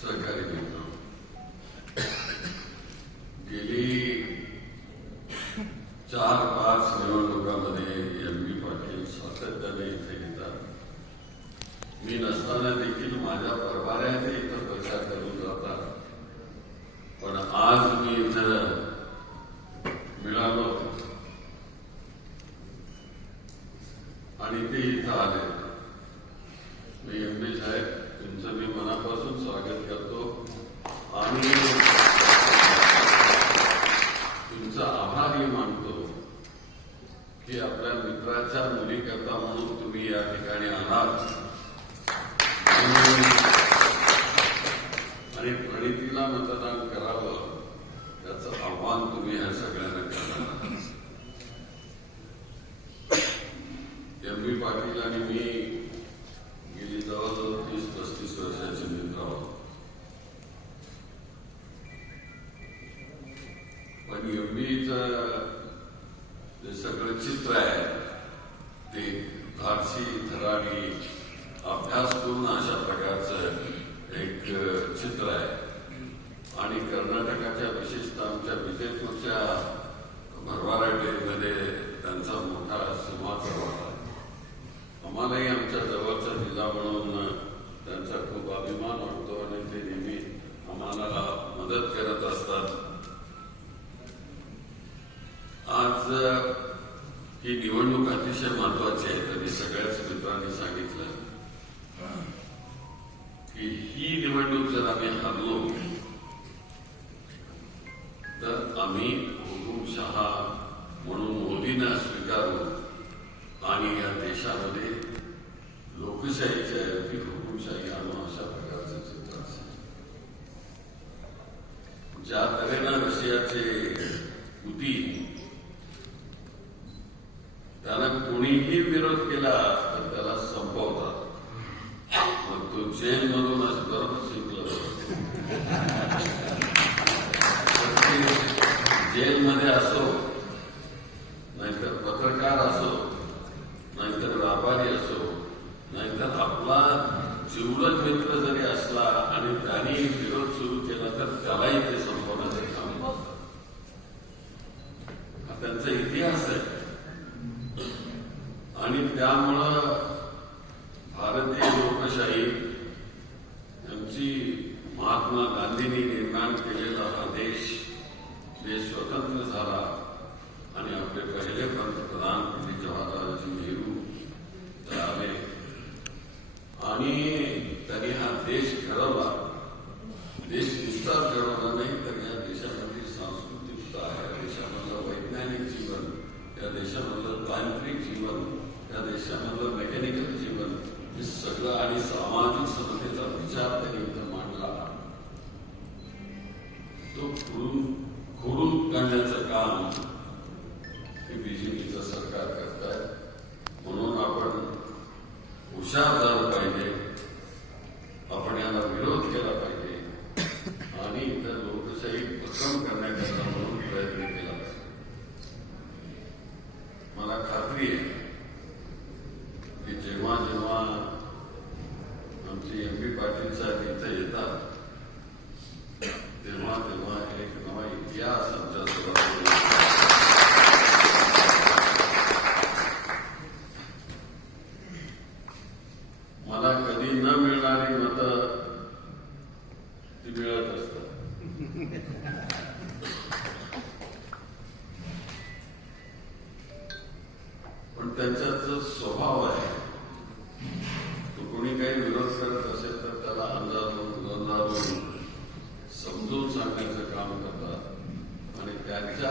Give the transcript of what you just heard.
सहकारी मित्र गेली चार पाच निवडणुकांमध्ये एम बी पाटील सातत्याने इथे येतात. मी नसताना देखील माझ्या परवाऱ्याचे इथं प्रचार करून जातात. पण आज मी इथं मिळालो. आणि ते इथं आले. मी एम पी साहेब तुमचं मी मनापासून स्वागत करतो. आणि तुमचा आभारही मानतो की आपल्या मित्राच्या मुलीकरता म्हणून तुम्ही या ठिकाणी आलात आणि- आणि प्रणितीला मतदान करावं त्याचं आव्हान तुम्ही या सगळ्यांना करणार एम बी पाटील आणि मी गेली जवळजवळ तीस पस्तीस वर्षाचे मित्र आहोत पण एम बीचं जे सगळं चित्र आहे ते धाडसी धडाडी अभ्यास करून अशा प्रकारचं एक चित्र आहे आणि कर्नाटक आज ही निवडणूक अतिशय महत्वाची आहे. तरी सगळ्याच मित्रांनी सांगितलं की ही निवडणूक जर आम्ही हरलो तर आम्ही हुकुमशहा म्हणून मोदींना स्वीकारू आणि या देशामध्ये लोकशाहीच्या ऐवजी हुकुमशाही आणू अशा प्रकारचं चित्र असेल. ज्या तऱ्हेनं रशियाचे उदी त्याला कोणीही विरोध केला तर त्याला संपवतात. मग तो जेलमधूनच बरोबर जेल जेलमध्ये असो नाहीतर पत्रकार असो नाहीतर व्यापारी असो नाहीतर आपला जिवलग मित्र जरी असला आणि त्यांनी विरोध सुरू केला तर त्यालाही ते संपवण्याचं काम त्यांचा इतिहास आहे. त्यामुळं भारतीय लोकशाही यांची महात्मा गांधींनी निर्माण केलेला हा देश देश स्वतंत्र झाला आणि आपले पहिले पंतप्रधान पंडित जवाहरलाल नेहरू ते आले आणि त्यांनी हा देश घडवला देश नुसताच घडवला नाही तर या देशामधली सांस्कृतिकता या देशामधलं वैज्ञानिक जीवन या देशामधलं तांत्रिक जीवन या देशामधलं मेकॅनिकल जीवन हे सगळं आणि सामाजिक समतेचा विचार त्यांनी इथं मांडला तो खोडून खोडून काढण्याचं काम हे बीजेपीचं सरकार करत आहे म्हणून आपण हुशार झालं पाहिजे. आपण याला विरोध केला पाहिजे. आणि इतर लोकशाही भक्कम करण्याकरता म्हणून प्रयत्न केला पाहिजे. मला खात्री आहे की जेव्हा जेव्हा आमचे एम पी पाटील साहेब इथं येतात तेव्हा तेव्हा एक नवा इतिहास आमच्यासमोर मला कधी न मिळणारी मतं ती मिळत असतात. पण त्यांचा जो स्वभाव आहे तो कोणी काही विरोध करत असेल तर त्याला अंदाजून समजून सांगण्याचं काम करतात. आणि त्यांच्या